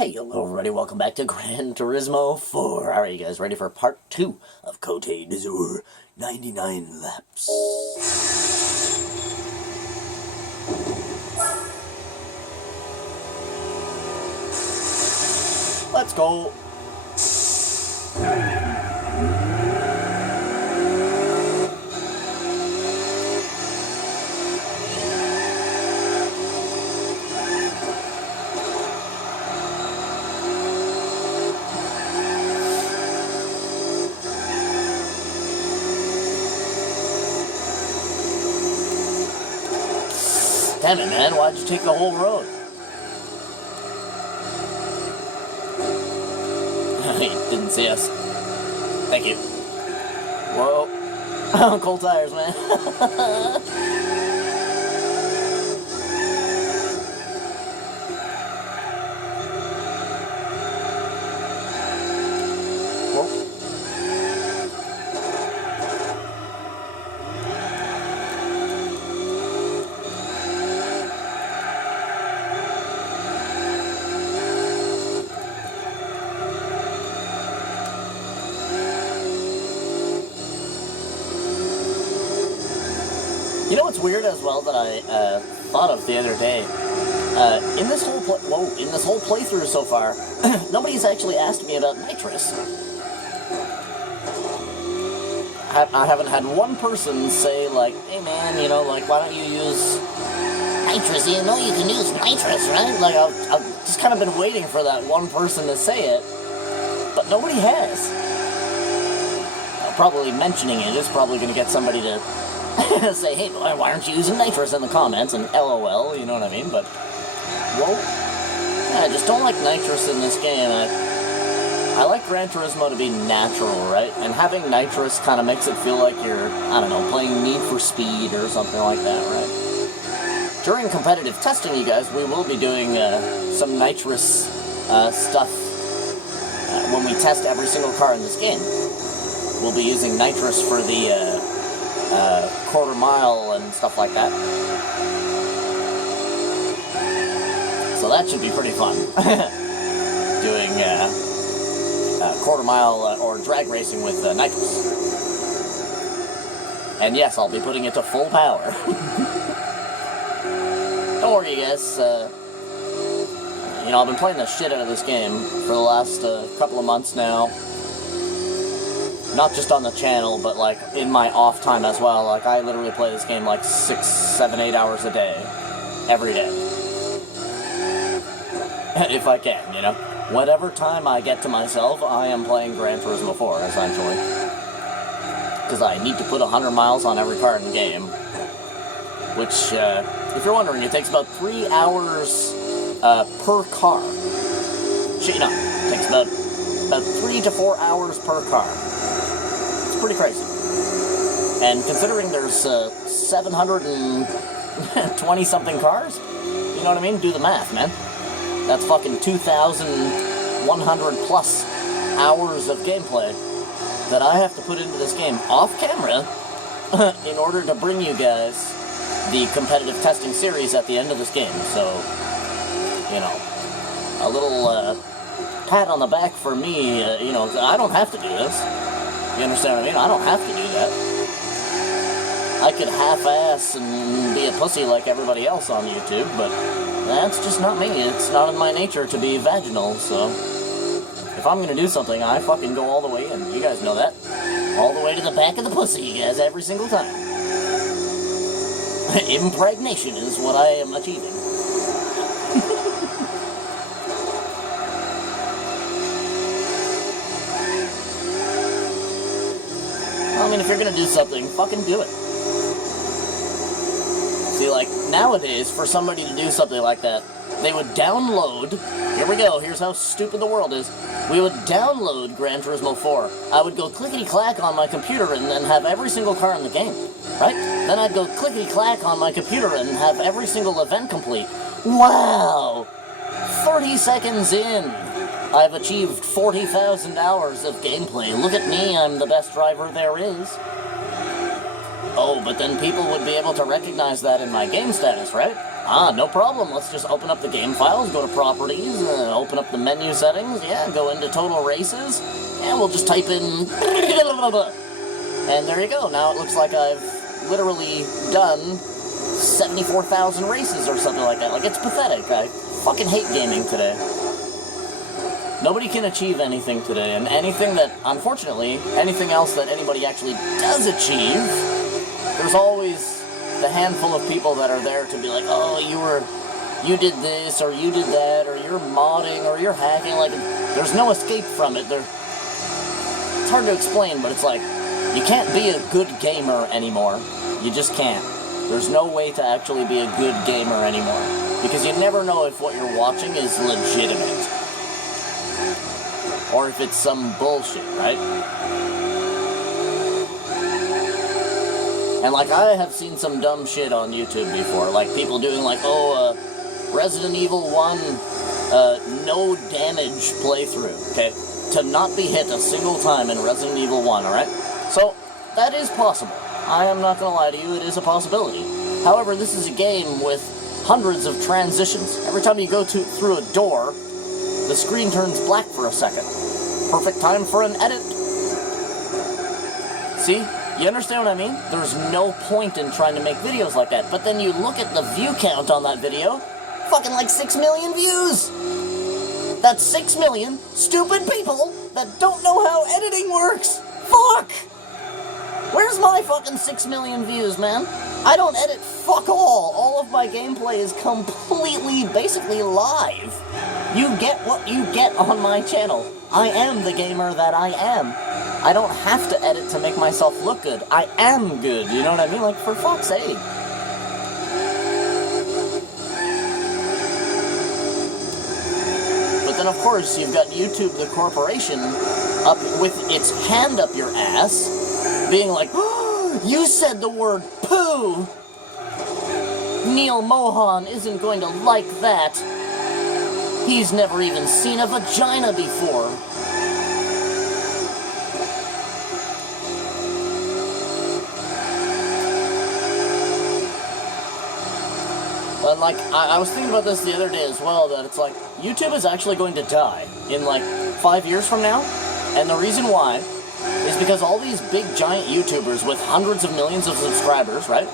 Hey, hello everybody, welcome back to Gran Turismo 4. Alright, you guys ready for part 2 of Côte d'Azur 99 laps? Let's go! Damn it, man, why'd you take the whole road? He didn't see us. Thank you. Whoa. Cold tires, man. You know what's weird as well that I thought of the other day? In this whole playthrough so far, nobody's actually asked me about nitrous. I haven't had one person say like, "Hey man, you know, like why don't you use nitrous? You know you can use nitrous, right?" Like I've just kind of been waiting for that one person to say it, but nobody has. Probably mentioning it is probably going to get somebody to say, "Hey, why aren't you using nitrous?" in the comments, and LOL, you know what I mean? But, well, yeah, I just don't like nitrous in this game. I like Gran Turismo to be natural, right? And having nitrous kind of makes it feel like you're, I don't know, playing Need for Speed or something like that, right? During competitive testing, you guys, we will be doing some nitrous stuff when we test every single car in this game. We'll be using nitrous for the quarter mile and stuff like that. So that should be pretty fun. Doing quarter mile or drag racing with nitrous. And yes, I'll be putting it to full power. Don't worry, you guys. You know, I've been playing the shit out of this game for the last couple of months now. Not just on the channel, but like in my off time as well. Like I literally play this game like 6, 7, 8 hours a day, every day. If I can, you know. Whatever time I get to myself, I am playing Gran Turismo 4, essentially. Because I need to put 100 miles on every car in the game. Which, if you're wondering, it takes about 3 hours per car. Shit, you know, it takes about 3 to 4 hours per car. Pretty crazy. And considering there's 720 something cars, you know what I mean? Do the math, man. That's fucking 2,100 plus hours of gameplay that I have to put into this game off camera in order to bring you guys the competitive testing series at the end of this game. So, you know, a little pat on the back for me. You know, I don't have to do this. You understand what I mean? I don't have to do that. I could half-ass and be a pussy like everybody else on YouTube, but that's just not me. It's not in my nature to be vaginal, so if I'm gonna do something, I fucking go all the way in. You guys know that. All the way to the back of the pussy, you guys, every single time. Impregnation is what I am achieving. I mean, if you're gonna do something, fucking do it. See, like, nowadays, for somebody to do something like that, they would download, here we go, here's how stupid the world is, we would download Gran Turismo 4, I would go clickety-clack on my computer and then have every single car in the game, right? Then I'd go clickety-clack on my computer and have every single event complete. Wow! 30 seconds in! I've achieved 40,000 hours of gameplay. Look at me, I'm the best driver there is. Oh, but then people would be able to recognize that in my game status, right? no problem. Let's just open up the game files, go to properties, open up the menu settings, go into total races, and we'll just type in... And there you go. Now it looks like I've literally done 74,000 races or something like that. Like, it's pathetic. I fucking hate gaming today. Nobody can achieve anything today, and anything that, unfortunately, anything else that anybody actually does achieve, there's always the handful of people that are there to be like, oh, you did this, or you did that, or you're modding, or you're hacking. Like, there's no escape from it. It's hard to explain, but it's like, you can't be a good gamer anymore. You just can't. There's no way to actually be a good gamer anymore, because you never know if what you're watching is legitimate, or if it's some bullshit, right? And, like, I have seen some dumb shit on YouTube before, like people doing, like, Resident Evil 1, no damage playthrough, okay? To not be hit a single time in Resident Evil 1, alright? So, that is possible. I am not gonna lie to you, it is a possibility. However, this is a game with hundreds of transitions. Every time you go through a door, the screen turns black for a second. Perfect time for an edit. See? You understand what I mean? There's no point in trying to make videos like that. But then you look at the view count on that video, fucking like 6 million views! That's 6 million stupid people that don't know how editing works! Fuck! Where's my fucking 6 million views, man? I don't edit fuck all. All of my gameplay is completely, basically live. You get what you get on my channel. I am the gamer that I am. I don't have to edit to make myself look good. I am good, you know what I mean? Like, for fuck's sake. But then, of course, you've got YouTube, the corporation, up with its hand up your ass, being like, oh, you said the word poo! Neil Mohan isn't going to like that. He's never even seen a vagina before. But, like, I was thinking about this the other day as well, that it's like, YouTube is actually going to die in, like, 5 years from now. And the reason why is because all these big, giant YouTubers with hundreds of millions of subscribers, right,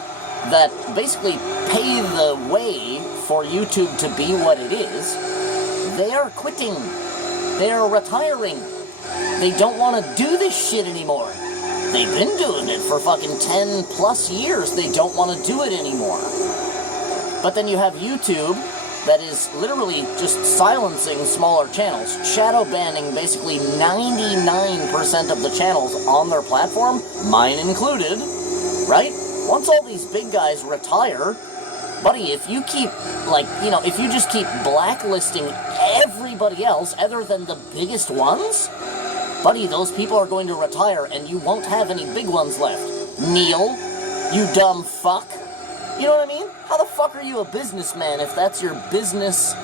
that basically pay the way for YouTube to be what it is, they are quitting. They are retiring. They don't want to do this shit anymore. They've been doing it for fucking 10 plus years. They don't want to do it anymore. But then you have YouTube that is literally just silencing smaller channels, shadow banning basically 99% of the channels on their platform, mine included, right? Once all these big guys retire, buddy, if you keep, like, you know, if you just keep blacklisting everybody else other than the biggest ones, buddy, those people are going to retire and you won't have any big ones left. Neil, you dumb fuck. You know what I mean? How the fuck are you a businessman if that's your business,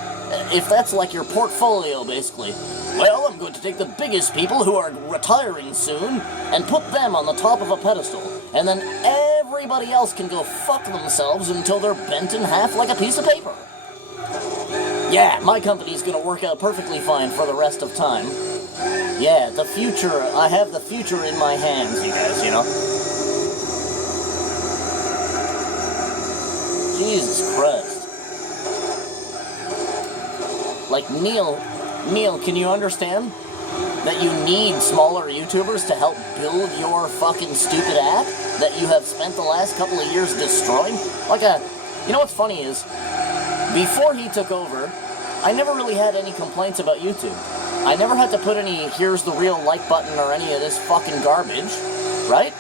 if that's like your portfolio, basically? Well, I'm going to take the biggest people who are retiring soon and put them on the top of a pedestal, and then everybody else can go fuck themselves until they're bent in half like a piece of paper. Yeah, my company's gonna work out perfectly fine for the rest of time. Yeah, the future, I have the future in my hands, you guys, you know? Jesus Christ. Like, Neil, can you understand that you need smaller YouTubers to help build your fucking stupid app that you have spent the last couple of years destroying? You know what's funny is, before he took over, I never really had any complaints about YouTube. I never had to put any, here's the real like button or any of this fucking garbage, right?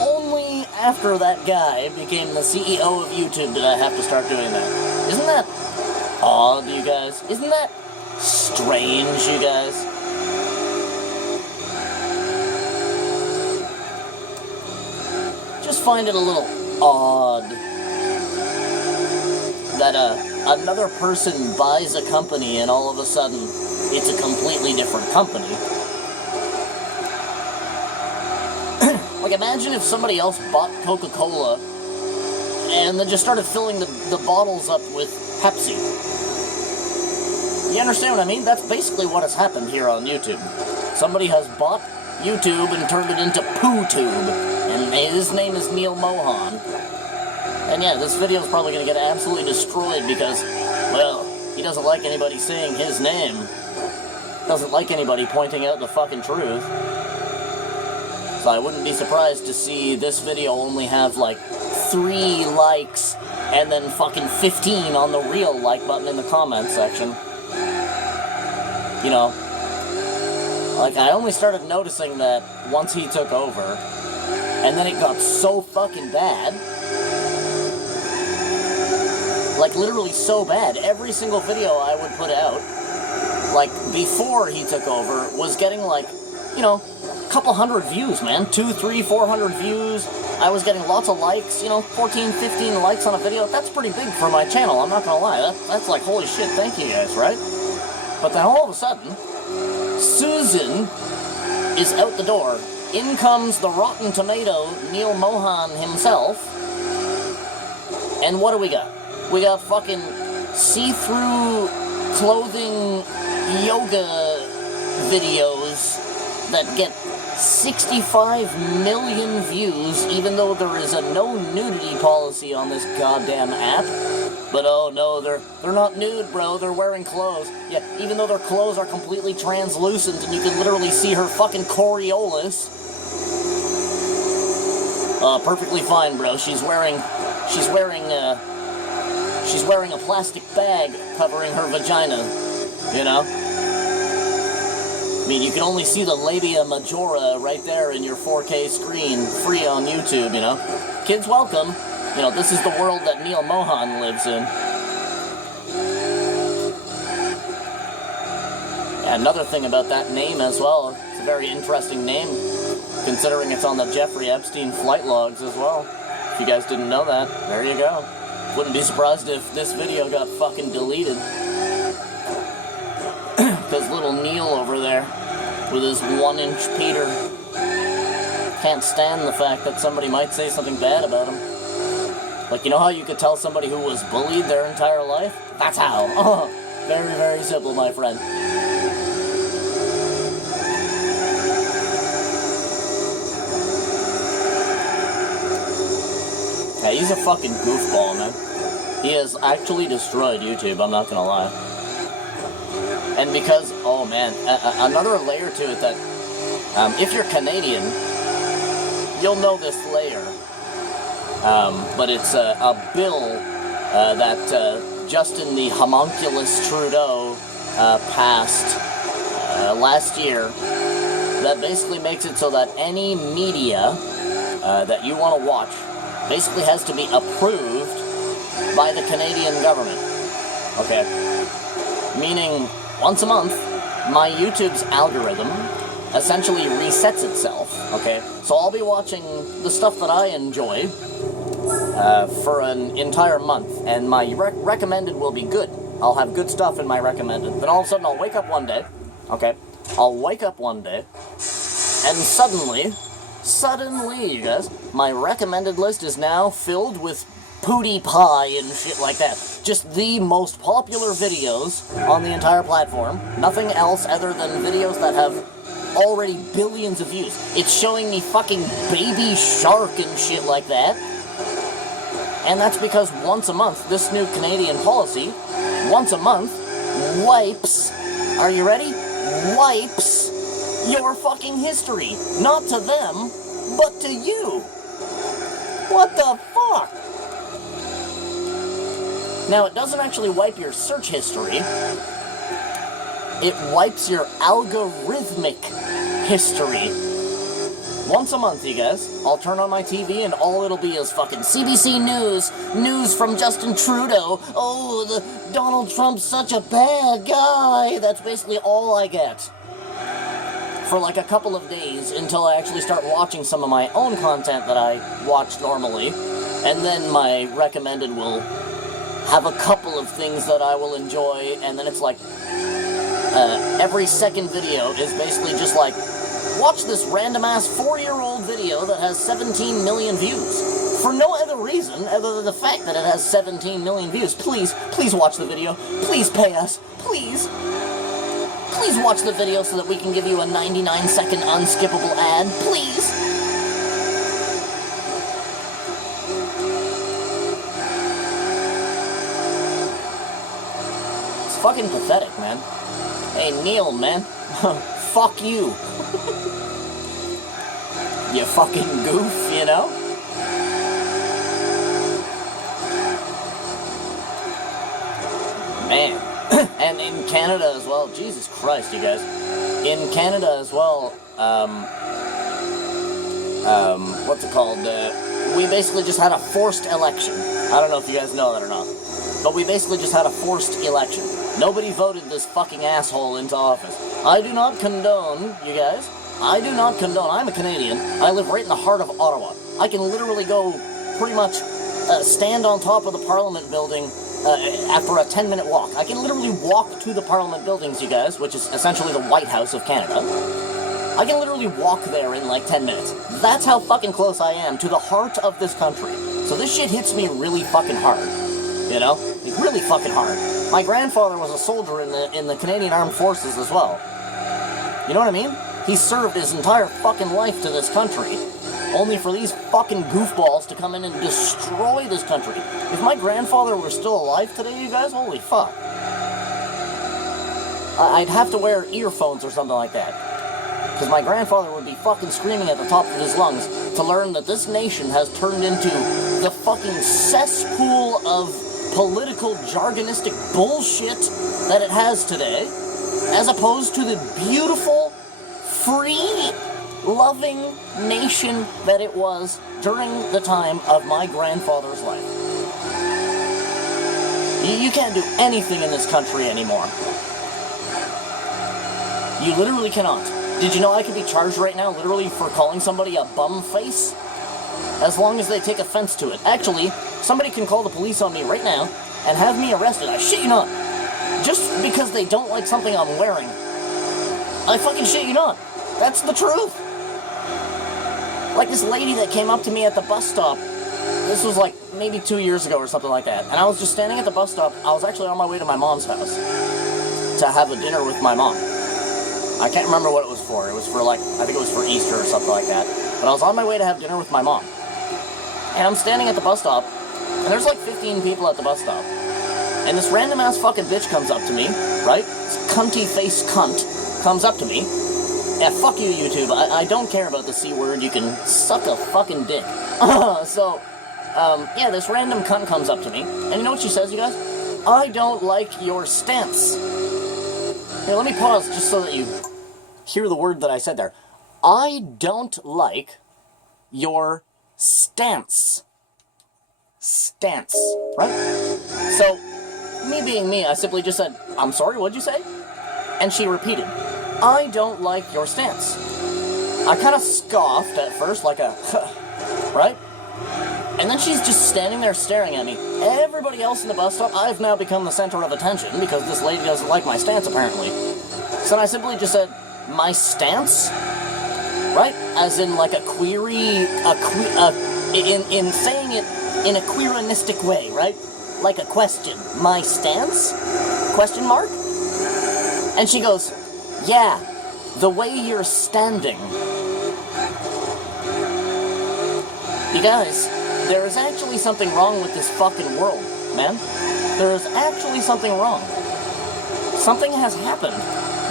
Only after that guy became the CEO of YouTube did I have to start doing that. Isn't that odd, you guys? Isn't that strange, you guys? Just find it a little odd that another person buys a company and all of a sudden it's a completely different company. Like, imagine if somebody else bought Coca-Cola and then just started filling the bottles up with Pepsi. You understand what I mean? That's basically what has happened here on YouTube. Somebody has bought YouTube and turned it into PooTube, and his name is Neil Mohan. And yeah, this video is probably going to get absolutely destroyed because, well, he doesn't like anybody saying his name. Doesn't like anybody pointing out the fucking truth. So I wouldn't be surprised to see this video only have like 3 likes and then fucking 15 on the real like button in the comments section. You know, like I only started noticing that once he took over, and then it got so fucking bad. Like literally so bad. Every single video I would put out, like before he took over, was getting like, you know, a couple hundred views, man. 200, 300, 400 views. I was getting lots of likes, you know, 14, 15 likes on a video. That's pretty big for my channel, I'm not gonna lie. That's like, holy shit, thank you guys, right? But then all of a sudden, Susan is out the door. In comes the Rotten Tomato, Neil Mohan himself. And what do we got? We got fucking see-through clothing yoga videos that get 65 million views, even though there is a no nudity policy on this goddamn app. But oh no, they're not nude, bro, they're wearing clothes. Yeah, even though their clothes are completely translucent and you can literally see her fucking Coriolis. Perfectly fine, bro. She's wearing a plastic bag covering her vagina, you know? I mean, you can only see the labia majora right there in your 4K screen, free on YouTube, you know? Kids welcome. You know, this is the world that Neil Mohan lives in. Yeah, another thing about that name as well, it's a very interesting name, considering it's on the Jeffrey Epstein flight logs as well. If you guys didn't know that, there you go. Wouldn't be surprised if this video got fucking deleted. Because little Neil over there, with his 1-inch Peter, can't stand the fact that somebody might say something bad about him. Like, you know how you could tell somebody who was bullied their entire life? That's how. Oh, very, very simple, my friend. Yeah, he's a fucking goofball, man. He has actually destroyed YouTube, I'm not gonna lie. And because, oh man, another layer to it that, if you're Canadian, you'll know this layer. But it's a bill that Justin the homunculus Trudeau passed last year that basically makes it so that any media that you want to watch basically has to be approved by the Canadian government. Okay? Meaning, once a month, my YouTube's algorithm essentially resets itself. Okay? So I'll be watching the stuff that I enjoy for an entire month, and my recommended will be good. I'll have good stuff in my recommended. Then all of a sudden I'll wake up one day, okay? I'll wake up one day, and suddenly, you guys, my recommended list is now filled with PewDiePie and shit like that. Just the most popular videos on the entire platform. Nothing else other than videos that have already billions of views. It's showing me fucking Baby Shark and shit like that. And that's because once a month, this new Canadian policy, once a month, wipes, are you ready? Wipes your fucking history. Not to them, but to you. What the fuck? Now, it doesn't actually wipe your search history. It wipes your algorithmic history. Once a month, you guys, I'll turn on my TV and all it'll be is fucking CBC News, news from Justin Trudeau, oh, Donald Trump's such a bad guy. That's basically all I get. For like a couple of days until I actually start watching some of my own content that I watch normally, and then my recommended will have a couple of things that I will enjoy, and then it's like, every second video is basically just like watch this random-ass 4-year-old video that has 17 million views. For no other reason other than the fact that it has 17 million views. Please watch the video. Please pay us. Please watch the video so that we can give you a 99-second unskippable ad. Please. It's fucking pathetic, man. Hey, Neil, man. Fuck you. You fucking goof, you know? Man. And in Canada as well, Jesus Christ, you guys. In Canada as well, what's it called? We basically just had a forced election. I don't know if you guys know that or not. But we basically just had a forced election. Nobody voted this fucking asshole into office. I do not condone, you guys. I do not condone. I'm a Canadian. I live right in the heart of Ottawa. I can literally go pretty much stand on top of the Parliament building after a 10-minute walk. I can literally walk to the Parliament buildings, you guys, which is essentially the White House of Canada. I can literally walk there in like 10 minutes. That's how fucking close I am to the heart of this country. So this shit hits me really fucking hard. You know? Like, really fucking hard. My grandfather was a soldier in the Canadian Armed Forces as well. You know what I mean? He served his entire fucking life to this country, only for these fucking goofballs to come in and destroy this country. If my grandfather were still alive today, you guys, holy fuck. I'd have to wear earphones or something like that. Because my grandfather would be fucking screaming at the top of his lungs to learn that this nation has turned into the fucking cesspool of political jargonistic bullshit that it has today, as opposed to the beautiful, free, loving nation that it was during the time of my grandfather's life. You can't do anything in this country anymore. You literally cannot. Did you know I could be charged right now literally for calling somebody a bum face? As long as they take offense to it. Actually, somebody can call the police on me right now and have me arrested. I shit you not. Just because they don't like something I'm wearing. I fucking shit you not. That's the truth. Like this lady that came up to me at the bus stop. This was like maybe 2 years ago or something like that. And I was just standing at the bus stop. I was actually on my way to my mom's house to have a dinner with my mom. I can't remember what it was for. It was for like, I think it was for Easter or something like that. But I was on my way to have dinner with my mom. And I'm standing at the bus stop, and there's like 15 people at the bus stop. And this random ass fucking bitch comes up to me, right? This cunty face cunt comes up to me. Yeah, fuck you, YouTube. I don't care about the C word. You can suck a fucking dick. Yeah, this random cunt comes up to me. And you know what she says, you guys? I don't like your stance. Here, let me pause just so that you hear the word that I said there. I don't like your stance. Stance, right? So, me being me, I simply just said, I'm sorry, what'd you say? And she repeated, I don't like your stance. I kind of scoffed at first, like a, right? And then she's just standing there staring at me. Everybody else in the bus stop, I've now become the center of attention because this lady doesn't like my stance, apparently. So I simply just said, my stance? Right? As in like a query, in saying it in a queeristic way, right? Like a question. My stance? Question mark? And she goes, yeah, the way you're standing. You guys, there is actually something wrong with this fucking world, man. There is actually something wrong. Something has happened.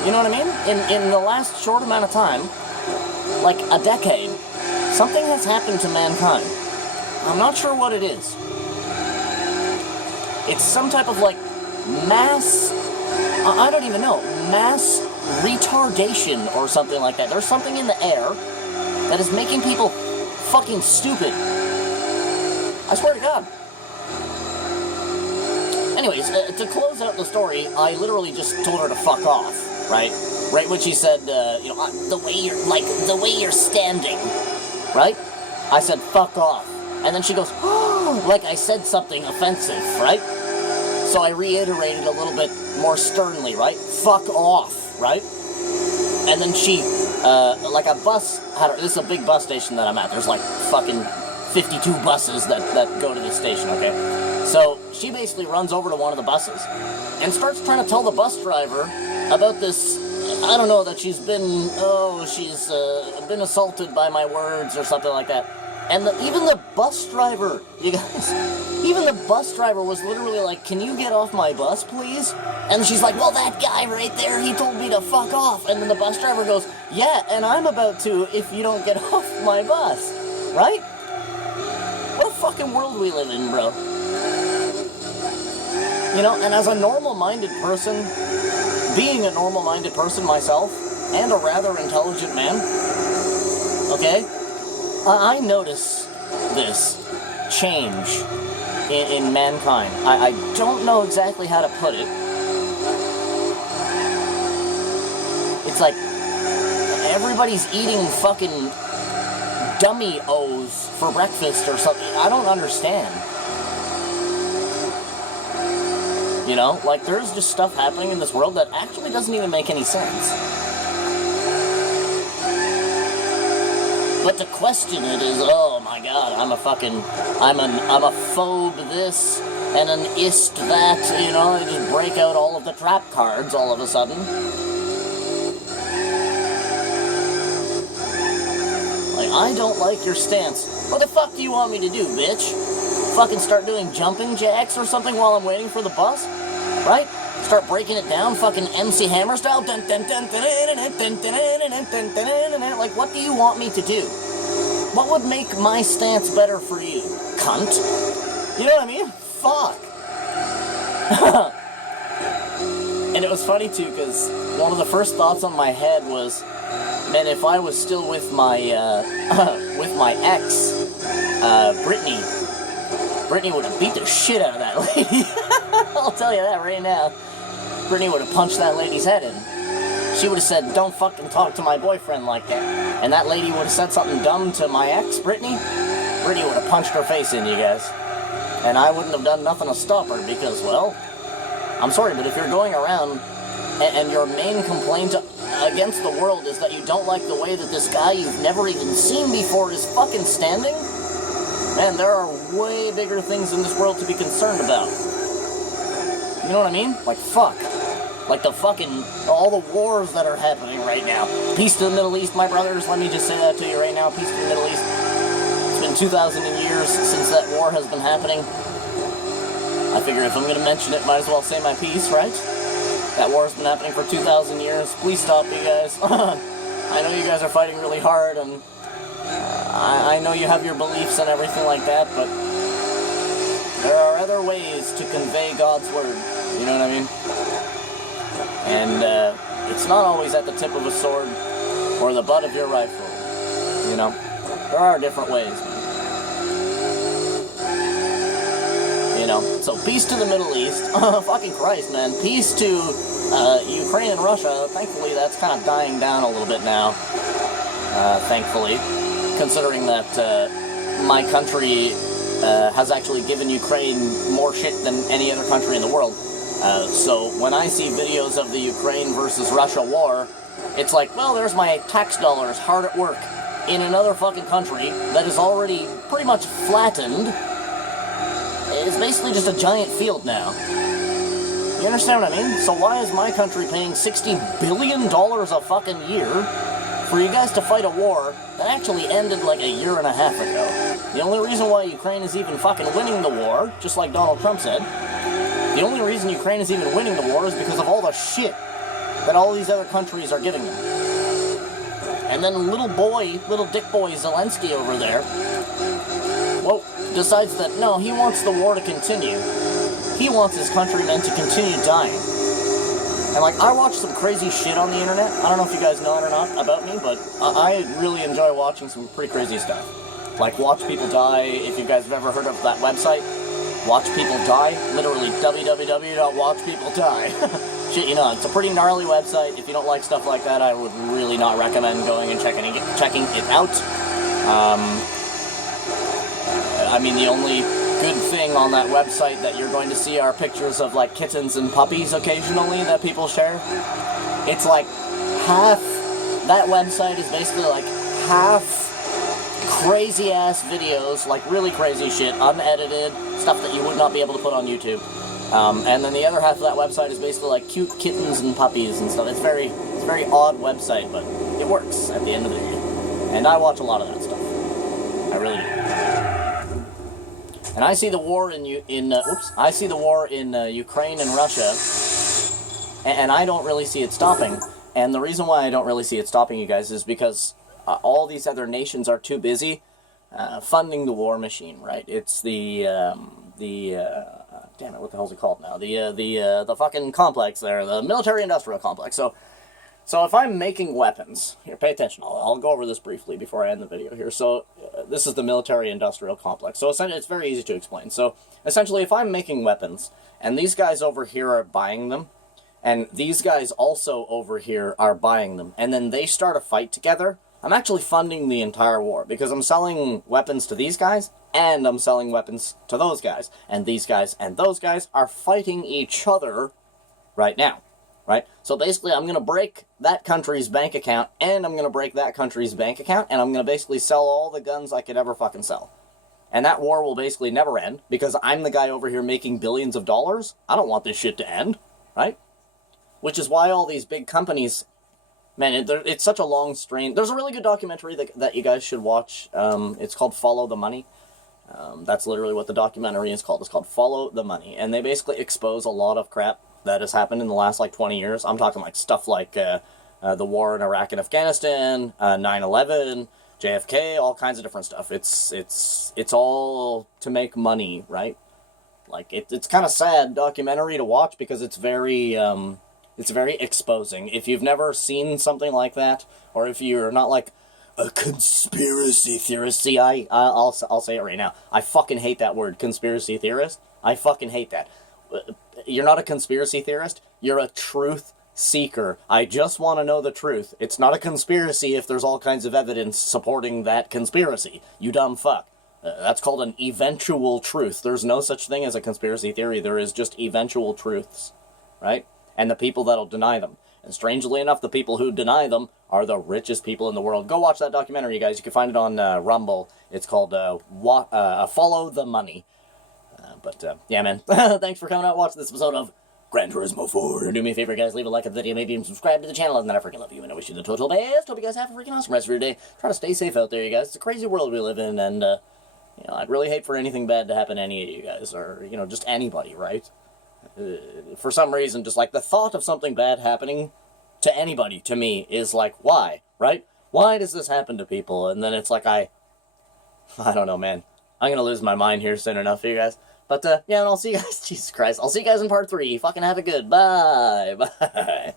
You know what I mean? In the last short amount of time, like a decade, something has happened to mankind. I'm not sure what it is. It's some type of like mass, I don't even know, mass retardation or something like that. There's something in the air that is making people fucking stupid. I swear to God. Anyways, to close out the story, I literally just told her to fuck off, right? Right when she said, you know, the way you're standing, right? I said, fuck off. And then she goes, oh, like I said something offensive, right? So I reiterated a little bit more sternly, right? Fuck off, right? And then she like a bus, this is a big bus station that I'm at, there's like fucking 52 buses that go to this station, okay? So, she basically runs over to one of the buses, and starts trying to tell the bus driver about this, I don't know, that she's been assaulted by my words or something like that. And even the bus driver, you guys, even the bus driver was literally like, can you get off my bus, please? And she's like, well, that guy right there, he told me to fuck off. And then the bus driver goes, yeah, and I'm about to if you don't get off my bus, right? What a fucking world we live in, bro. You know, and as a normal-minded person, being a normal-minded person myself, and a rather intelligent man, okay, I notice this change in mankind. I don't know exactly how to put it. It's like everybody's eating fucking dummy O's for breakfast or something. I don't understand. You know, like there's just stuff happening in this world that actually doesn't even make any sense. But to question it is, oh my god, I'm a phobe this, and an ist that, you know, I just break out all of the trap cards all of a sudden. Like, I don't like your stance. What the fuck do you want me to do, bitch? Fucking start doing jumping jacks or something while I'm waiting for the bus? Right? Start breaking it down, fucking MC Hammer style. Like, what do you want me to do? What would make my stance better for you, cunt? You know what I mean? Fuck. And it was funny too, because one of the first thoughts on my head was, man, if I was still with my ex, Brittany would have beat the shit out of that lady. I'll tell you that right now. Brittany would have punched that lady's head in. She would have said, don't fucking talk to my boyfriend like that. And that lady would have said something dumb to my ex, Brittany would have punched her face in, you guys. And I wouldn't have done nothing to stop her because, well, I'm sorry, but if you're going around and your main complaint against the world is that you don't like the way that this guy you've never even seen before is fucking standing, man, there are way bigger things in this world to be concerned about. You know what I mean? Like, fuck. Like the fucking, all the wars that are happening right now. Peace to the Middle East, my brothers, let me just say that to you right now. Peace to the Middle East. It's been 2,000 years since that war has been happening. I figure if I'm going to mention it, might as well say my piece, right? That war's been happening for 2,000 years. Please stop, you guys. I know you guys are fighting really hard, and I know you have your beliefs and everything like that, but there are other ways to convey God's word. You know what I mean? And it's not always at the tip of a sword or the butt of your rifle. You know? There are different ways. You know? So peace to the Middle East. Fucking Christ, man. Peace to Ukraine and Russia. Thankfully, that's kind of dying down a little bit now. Thankfully. Considering that my country has actually given Ukraine more shit than any other country in the world. So when I see videos of the Ukraine versus Russia war, it's like, well, there's my tax dollars hard at work in another fucking country that is already pretty much flattened. It's basically just a giant field now. You understand what I mean? So why is my country paying $60 billion a fucking year for you guys to fight a war that actually ended like a year and a half ago? The only reason why Ukraine is even fucking winning the war, just like Donald Trump said, the only reason Ukraine is even winning the war is because of all the shit that all these other countries are giving them. And then little dick boy Zelensky over there, well, decides that, no, he wants the war to continue. He wants his countrymen to continue dying. And, like, I watch some crazy shit on the internet. I don't know if you guys know it or not about me, but I really enjoy watching some pretty crazy stuff. Like, Watch People Die, if you guys have ever heard of that website. Watch People Die, literally www.watchpeopledie. Shit, you know, it's a pretty gnarly website. If you don't like stuff like that, I would really not recommend going and checking it out. I mean, the only good thing on that website that you're going to see are pictures of, like, kittens and puppies occasionally that people share. It's like half that website is basically like half crazy-ass videos, like really crazy shit, unedited, stuff that you would not be able to put on YouTube. And then the other half of that website is basically like cute kittens and puppies and stuff. It's a very odd website, but it works at the end of the day. And I watch a lot of that stuff. I really do. And I see the war in Ukraine and Russia, and I don't really see it stopping. And the reason why I don't really see it stopping, you guys, is because all these other nations are too busy funding the war machine, right? It's damn it, what the hell's it called now? The fucking complex there, the military-industrial complex. So if I'm making weapons, here, pay attention, I'll go over this briefly before I end the video here. So this is the military-industrial complex. So essentially, it's very easy to explain. So essentially, if I'm making weapons, and these guys over here are buying them, and these guys also over here are buying them, and then they start a fight together, I'm actually funding the entire war, because I'm selling weapons to these guys, and I'm selling weapons to those guys, and these guys and those guys are fighting each other right now. Right? So basically, I'm going to break that country's bank account, and I'm going to break that country's bank account, and I'm going to basically sell all the guns I could ever fucking sell. And that war will basically never end, because I'm the guy over here making billions of dollars. I don't want this shit to end, right? Which is why all these big companies, man, it's such a long strain. There's a really good documentary that you guys should watch. It's called Follow the Money. That's literally what the documentary is called. It's called Follow the Money. And they basically expose a lot of crap that has happened in the last, like, 20 years. I'm talking, like, stuff like the war in Iraq and Afghanistan, 9/11, JFK, all kinds of different stuff. It's all to make money, right? Like, it's kind of sad documentary to watch because it's very exposing. If you've never seen something like that, or if you're not, like, a conspiracy theorist. See, I'll say it right now. I fucking hate that word, conspiracy theorist. I fucking hate that. You're not a conspiracy theorist. You're a truth seeker. I just want to know the truth. It's not a conspiracy if there's all kinds of evidence supporting that conspiracy. You dumb fuck. That's called an eventual truth. There's no such thing as a conspiracy theory. There is just eventual truths, right? And the people that'll deny them. And strangely enough, the people who deny them are the richest people in the world. Go watch that documentary, you guys. You can find it on Rumble. It's called Follow the Money. Yeah, man. Thanks for coming out and watching this episode of Gran Turismo 4. Do me a favor, guys. Leave a like on the video, maybe even subscribe to the channel. And then I freaking love you, and I wish you the total best. Hope you guys have a freaking awesome rest of your day. Try to stay safe out there, you guys. It's a crazy world we live in, and, I'd really hate for anything bad to happen to any of you guys, or, just anybody, right? For some reason, just, like, the thought of something bad happening to anybody, to me, is like, why, right? Why does this happen to people? And then it's like, I don't know, man. I'm gonna lose my mind here soon enough, you guys. But, yeah, and I'll see you guys, Jesus Christ, I'll see you guys in part 3. Fucking have a good, bye.